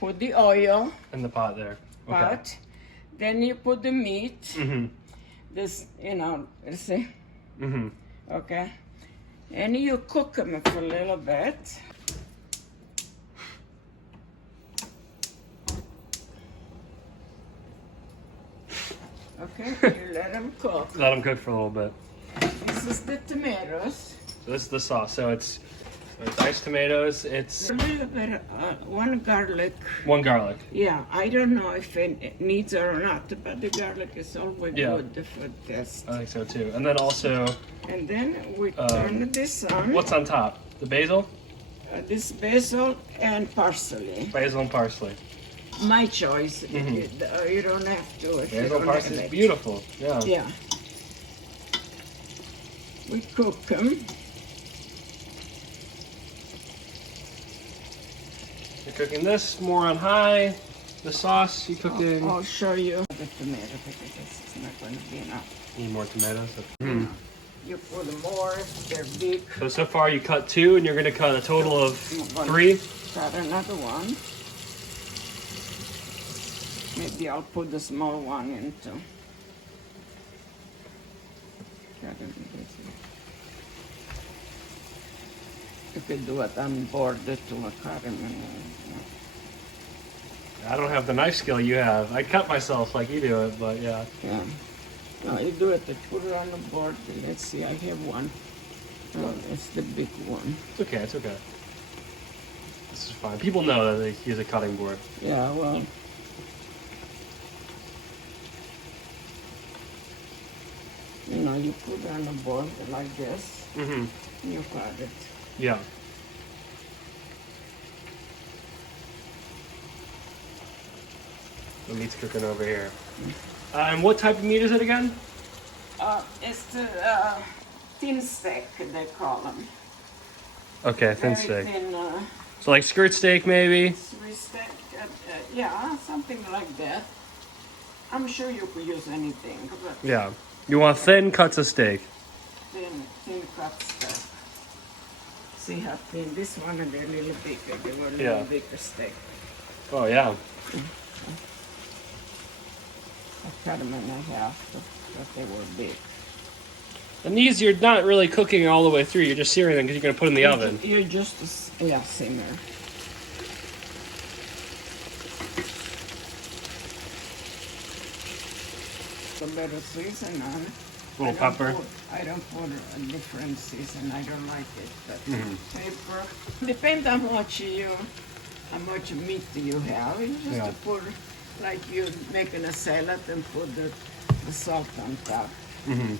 put the oil. In the pot there. Okay. Pot. Then you put the meat. Mm-hmm. This, you know, see? Mm-hmm. Okay. And you cook them for a little bit. Okay, you let them cook. Let them cook for a little bit. This is the tomatoes. So this is the sauce. So it's diced tomatoes. It's A little bit, one garlic. one garlic. Yeah, I don't know if it needs it or not, but the garlic is always good for taste. I think so too. And then also, And then we turn this on. what's on top? The basil? This basil and parsley. Basil and parsley. My choice. You don't have to. If you Basil and don't parsley have is it. beautiful. Yeah. Yeah. We cook them. You're cooking this more on high. The sauce you cooking. I'll show you the tomato because this is not going to be enough. Need more tomatoes. You put more if they're big. So far you cut 2 and you're gonna cut a total of 3. Cut another one. Maybe I'll put the small one into. You could do it on board to a caramel. I don't have the knife skill you have. I cut myself like you do it, but yeah. Yeah. No, you do it to put it on the board. Let's see, I have one. Oh, it's the big one. It's okay, it's okay. This is fine. People know that they use a cutting board. Yeah, well. You know, you put it on the board like this. Mm-hmm. And you cut it. Yeah. The meat's cooking over here. And what type of meat is it again? It's the thin steak, they call them. Okay, thin Very steak. Thin, So like skirt steak maybe? Swiss steak, yeah, something like that. I'm sure you could use anything, but Yeah. You want thin cuts of steak. thin cut steak. See how thin? This one and they're a little bigger. They were a Yeah. little bigger steak. Oh yeah. I cut them in half, but they were big. And these you're not really cooking all the way through. You're just searing them because you're gonna put in the oven. You're just, simmer. A little season on it. Little pepper. I don't put a different season. I don't like it. But pepper. Depends how much meat you have. You just put like you making a salad and put the salt on top. Mm-hmm.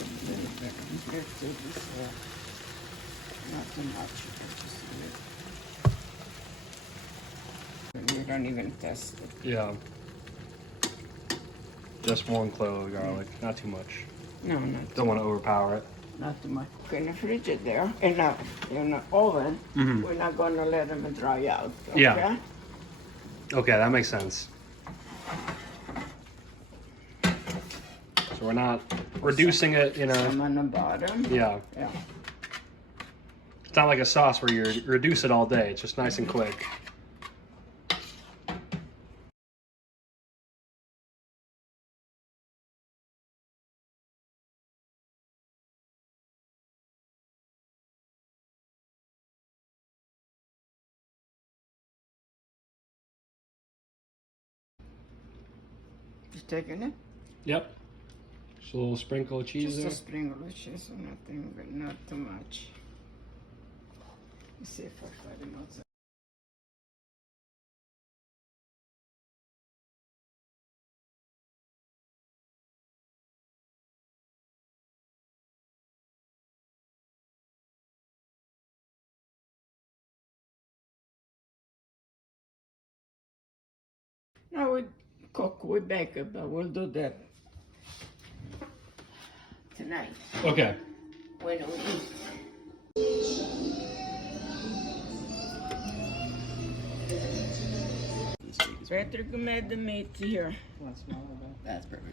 A little bit of here too. Not too much. Just a little. You don't even test it. Yeah. Just 1 clove of garlic, not too much. No, not Don't want to overpower it. Not too much. In the fridge it there, in the oven. We're not gonna let them dry out. Okay? Yeah. Okay, that makes sense. So we're not reducing it, Some on the bottom. Yeah. Yeah. It's not like a sauce where you reduce it all day. It's just nice and quick. You taking it? Yep. Just a little sprinkle of cheese Just there. a sprinkle of cheese, nothing, but not too much. Let's see if I find it outside. Now we bake it, but we'll do that tonight Okay. when we eat. Patrick made the meat here. That's perfect.